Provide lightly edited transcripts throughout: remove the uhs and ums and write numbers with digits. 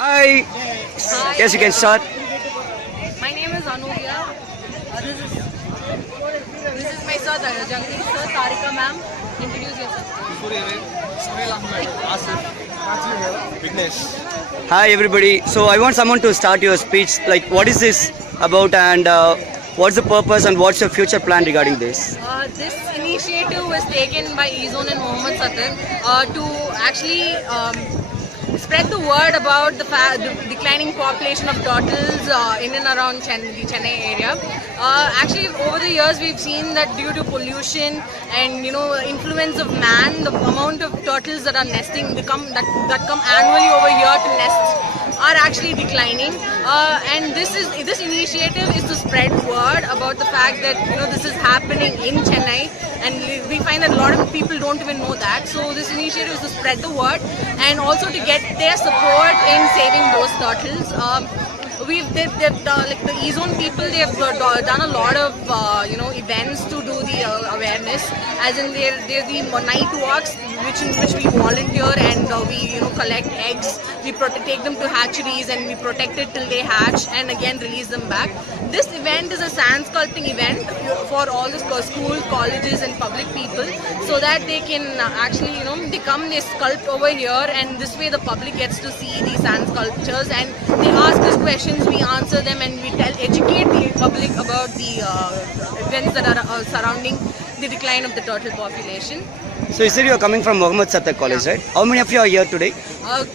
Hi. Hi. Yes, you can start. My name is Anuvia. This is my sir, Jagdish sir, Sarika ma'am. Introduce yourself. Hi, everybody. So I want someone to start your speech. Like, what is this about, and what's the purpose, and what's your future plan regarding this? This initiative was taken by Ezone and Mohammed Satar to actually spread the word about the declining population of turtles in and around the Chennai area. Actually, over the years, we've seen that due to pollution and influence of man, the amount of turtles that are nesting that come annually over here to nest are actually declining, and this initiative is to spread word about the fact that this is happening in Chennai, and we find that a lot of people don't even know that. So this initiative is to spread the word and also to get their support in saving those turtles. Like the E-Zone people, they have done a lot of events to do the awareness. As in, they're the night walks, in which we volunteer and we collect eggs. We take them to hatcheries and we protect it till they hatch and again release them back. This event is a sand sculpting event for all the schools, colleges, and public people, so that they can actually they come, they sculpt over here, and this way the public gets to see these sand sculptures and they ask us questions. We answer them and we educate the public about the events that are surrounding the decline of the turtle population. So you said you are coming from Mohammed Satar College, right? How many of you are here today?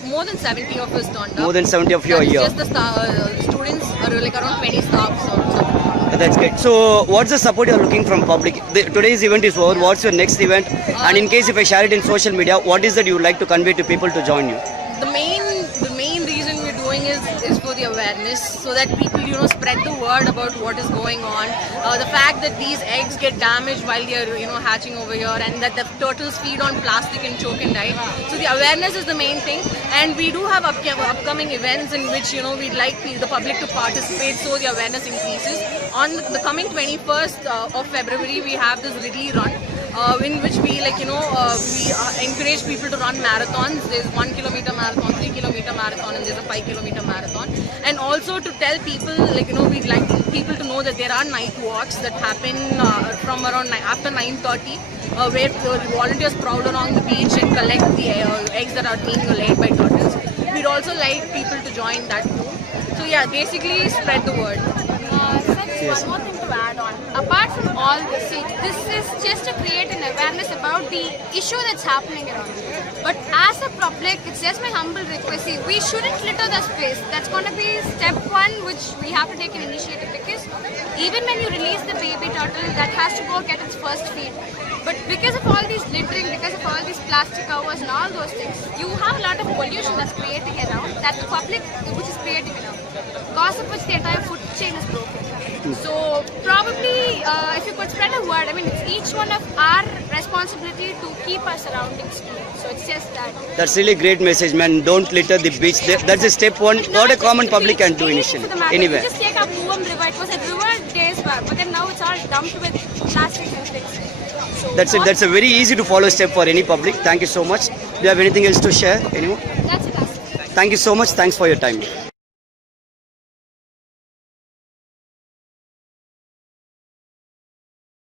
More than 70 of us turned up. More than 70 of you are That's here. just the students are like around 20 staffs or so. That's great. So what's the support you are looking from public? Today's event is over. What's your next event? And in case if I share it in social media, what is that you would like to convey to people to join you? The main reason we're doing is for the awareness, so that people spread the word about what is going on. The fact that these eggs get damaged while they're hatching over here, and that the turtles feed on plastic and choke and die. So the awareness is the main thing, and we do have upcoming events in which we'd like the public to participate, so the awareness increases. On the coming 21st of February, we have this Ridley Run. In which we we encourage people to run marathons. There's 1 kilometer marathon, 3 kilometer marathon, and there's a 5 kilometer marathon. And also to tell people, we'd like people to know that there are night walks that happen from around after 9:30, where volunteers prowl along the beach and collect the eggs that are being laid by turtles. We'd also like people to join that too. So yeah, basically spread the word. One more thing to add on. Apart from all this, see, this is just to create an awareness about the issue that's happening around. But as a public, it's just my humble request. See, we shouldn't litter the space. That's going to be step one, which we have to take an initiative, because even when you release the baby turtle, that has to go get its first feed. But because of all these littering, because of all these plastic covers and all those things, you have a lot of pollution that's creating around, that the public which is creating around, cause of which the entire food chain is broken. So probably if you could spread a word, I mean, it's each one of our responsibility to keep our surroundings clean. So it's just that. That's really great message, man. Don't litter the beach. That's a step one. What a common public can do initially. Anyway. Just take up Moovam River. It was a river days back, but then now it's all dumped with plastics and things. So That's it. That's a very easy to follow step for any public. Thank you so much. Do you have anything else to share? Anyone? That's it. Thank you so much. Thanks for your time.